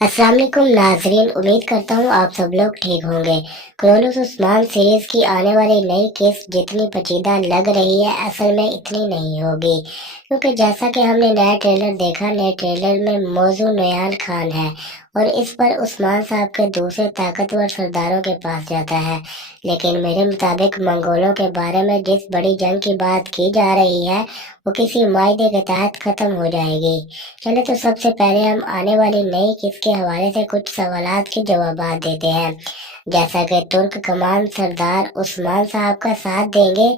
अस्सलाम वालेकुम नाजरीन, उम्मीद करता हूँ आप सब लोग ठीक होंगे। क्रोनस उस्मान सीरीज की आने वाली नई किस्त जितनी पेचीदा लग रही है असल में इतनी नहीं होगी, क्योंकि जैसा कि हमने नया ट्रेलर देखा, नए ट्रेलर में मौजू नयान खान है और इस पर उस्मान साहब के दूसरे ताकतवर सरदारों के पास जाता है। लेकिन मेरे मुताबिक मंगोलों के बारे में जिस बड़ी जंग की बात की जा रही है वो किसी मायदे के तहत खत्म हो जाएगी। चले तो सबसे पहले हम आने वाली नई किस्त के हवाले से कुछ सवालात के जवाबात देते हैं। जैसा कि तुर्क कमान सरदार उस्मान साहब का साथ देंगे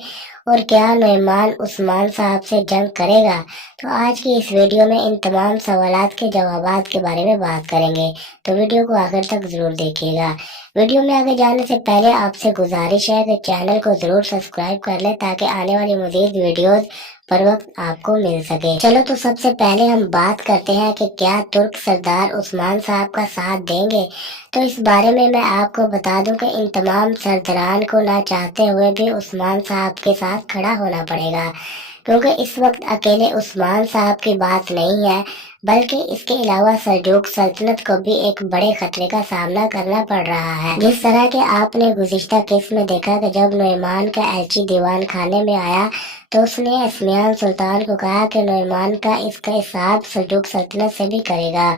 और क्या नौमान उस्मान साहब से जंग करेगा, तो आज की इस वीडियो में इन तमाम सवालात के जवाबात के बारे में बात करेंगे, तो वीडियो को आखिर तक जरूर देखिएगा। वीडियो में आगे जाने से पहले आपसे गुजारिश है कि चैनल को जरूर सब्सक्राइब कर लें ताकि आने वाली मजीद वीडियोस पर वक्त आपको मिल सके। चलो तो सबसे पहले हम बात करते हैं कि क्या तुर्क सरदार उस्मान साहब का साथ देंगे। तो इस बारे में मैं आपको बता दूं कि इन तमाम सरदारान को ना चाहते हुए भी उस्मान साहब के साथ खड़ा होना पड़ेगा, क्योंकि इस वक्त अकेले उस्मान साहब की बात नहीं है, बल्कि इसके अलावा सल्जूक सल्तनत को भी एक बड़े खतरे का सामना करना पड़ रहा है। जिस तरह के आपने गुज़िश्ता किस्त में देखा कि जब नौमान का एलची दीवान खाने में आया तो उसने असमियान सुल्तान को कहा कि नौमान का इसका हिसाब सल्जूक सल्तनत से भी करेगा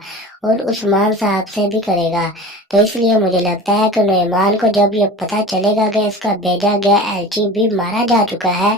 और उस्मान साहब से भी करेगा। तो इसलिए मुझे लगता है कि नौमान को जब ये पता चलेगा कि इसका भेजा गया एलची भी मारा जा चुका है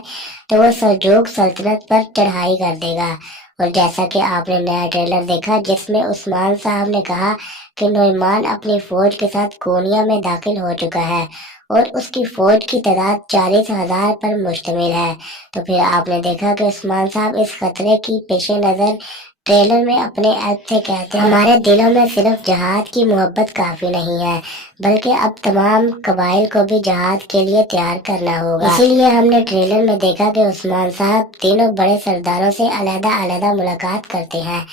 तो वो सल्जूक सल्तनत पर चढ़ाई कर देगा। और जैसा कि आपने नया ट्रेलर देखा जिसमें उस्मान साहब ने कहा कि नौमान अपनी फौज के साथ कोनिया में दाखिल हो चुका है और उसकी फौज की तादाद 40,000 पर मुश्तमिल है। तो फिर आपने देखा कि उस्मान साहब इस खतरे की पेश नज़र ट्रेलर में अपने ऐप से कहते हैं, हमारे दिलों में सिर्फ जहाद की मोहब्बत काफी नहीं है, बल्कि अब तमाम कबाइल को भी जहाद के लिए तैयार करना होगा। इसीलिए हमने ट्रेलर में देखा कि उस्मान साहब तीनों बड़े सरदारों से अलग-अलग मुलाकात करते हैं।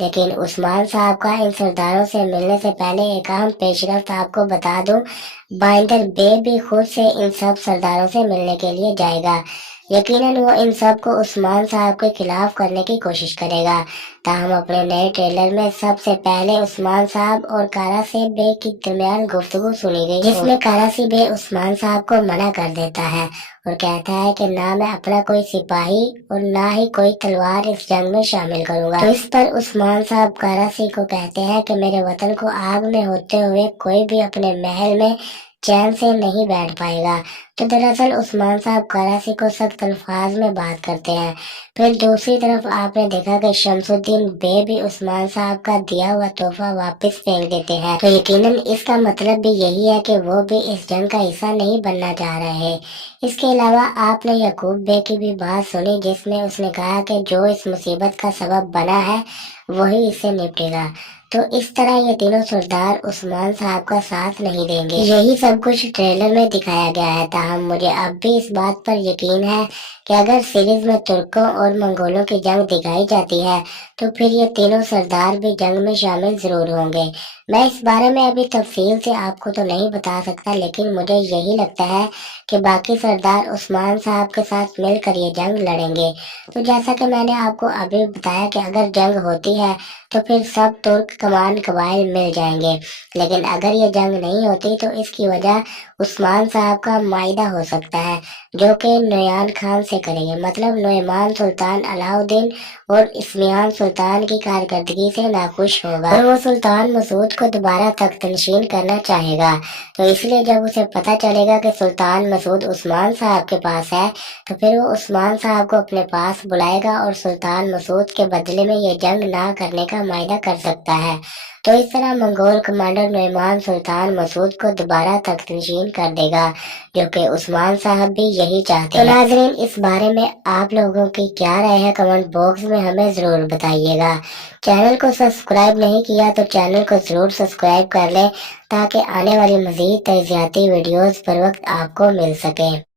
लेकिन उस्मान साहब का इन सरदारों से मिलने से पहले एक अहम पेशरफ्त आपको बता दूं, बाइंदर बे भी खुद से इन सब सरदारों से मिलने के लिए जाएगा। यकीनन वो इन सब को उस्मान साहब के खिलाफ करने की कोशिश करेगा। ताहम अपने नए ट्रेलर में सबसे पहले उस्मान साहब और कारासी बे के दरमियान गुफ्तगू सुनी गई, जिसमें कारासी बे उस्मान साहब को मना कर देता है और कहता है कि ना मैं अपना कोई सिपाही और ना ही कोई तलवार इस जंग में शामिल करूंगा। तो इस पर उस्मान साहब कारासी को कहते हैं कि मेरे वतन को आग में होते हुए कोई भी अपने महल में चैन से नहीं बैठ पाएगा। तो दरअसल उस्मान साहब कराची को सख्त अल्फाज में बात करते हैं। फिर दूसरी तरफ आपने देखा कि शमसुद्दीन बे भी उस्मान साहब का दिया हुआ तोहफा वापस फेंक देते हैं। तो यकीनन इसका मतलब भी यही है कि वो भी इस जंग का हिस्सा नहीं बनना चाह रहे हैं। इसके अलावा आपने यकूब बे की भी बात सुनी, जिसमें उसने कहा कि जो इस मुसीबत का सबब बना है वही इससे निपटेगा। तो इस तरह ये तीनों सरदार उस्मान साहब का साथ नहीं देंगे। यही सब कुछ ट्रेलर में दिखाया गया है। ताहम मुझे अब भी इस बात पर यकीन है कि अगर सीरीज में तुर्कों और मंगोलों की जंग दिखाई जाती है तो फिर ये तीनों सरदार भी जंग में शामिल जरूर होंगे। मैं इस बारे में अभी तफसील से आपको तो नहीं बता सकता, लेकिन मुझे यही लगता है कि बाकी सरदार उस्मान साहब के साथ मिलकर ये जंग लड़ेंगे। तो जैसा कि मैंने आपको अभी बताया कि अगर जंग होती है तो फिर सब तुर्क कमान कबाइल मिल जाएंगे, लेकिन अगर ये जंग नहीं होती तो इसकी वजह उस्मान साहब का मायदा हो सकता है, जो कि नौयान खान से करेंगे, मतलब नौमान सुल्तान अलाउद्दीन और इस्मियान सुल्तान की कारकर्दगी से नाखुश होगा और वो सुल्तान मसूद को दोबारा तख्त नशीन करना चाहेगा। तो इसलिए जब उसे पता चलेगा कि सुल्तान मसूद उस्मान साहब के पास है तो फिर वो उस्मान साहब को अपने पास बुलाएगा और सुल्तान मसूद के बदले में ये जंग ना करने का मायदा कर सकता है। तो इस तरह मंगोल कमांडर नौमान सुल्तान मसूद को दोबारा तख्तनशीन कर देगा, जो कि उस्मान साहब भी यही चाहते हैं। तो नाज़रीन, इस बारे में आप लोगों की क्या राय है कमेंट बॉक्स में हमें जरूर बताइएगा। चैनल को सब्सक्राइब नहीं किया तो चैनल को जरूर सब्सक्राइब कर लें ताकि आने वाली मजीद तजियाती वीडियोस पर वक्त आपको मिल सके।